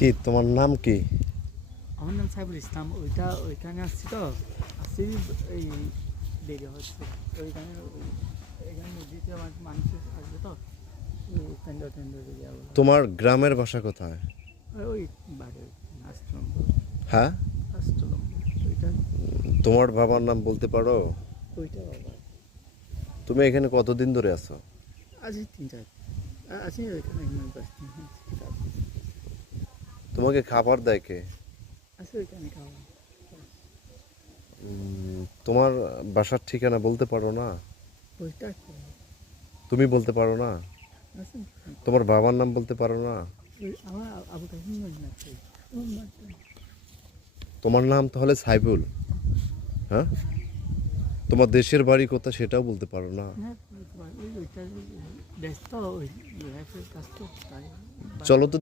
কি তোমার নাম কি? আমার নাম সাইফুল ইসলাম। ওইখানে আসছি তো, আসছি এই দেরি হচ্ছে ওইখানে। এখানে নদীতে মানুষ আসবে তো, কেন্দ্র দিয়ে যাবো। তোমার গ্রামের বাসা কোথায়? ওই বাড়ি আসলাম, হ্যাঁ, আসলাম ওইটা তোমার বাবার নাম বলতে পারো? ওইটা বাবা। তুমি এখানে কতদিন ধরে আছো? আছি 3-4 আছি ওইখানে, তোমাকে খাবার দেয় কে? আছে ওইখানে খাওয়া। তোমার বাসার ঠিকানা বলতে পারো না? ওইটা তুমি বলতে পারো না? আছে তোমার বাবার নাম বলতে পারো না? ওই আমার আবু কাহিনী না। তোমার নাম তাহলে সাইফুল? হ্যাঁ, তোমার দেশের বাড়ি কোথায় সেটাও বলতে পারো না? ওইটা ব্যস্ত ওই কাজ তো তাই। চলো তো।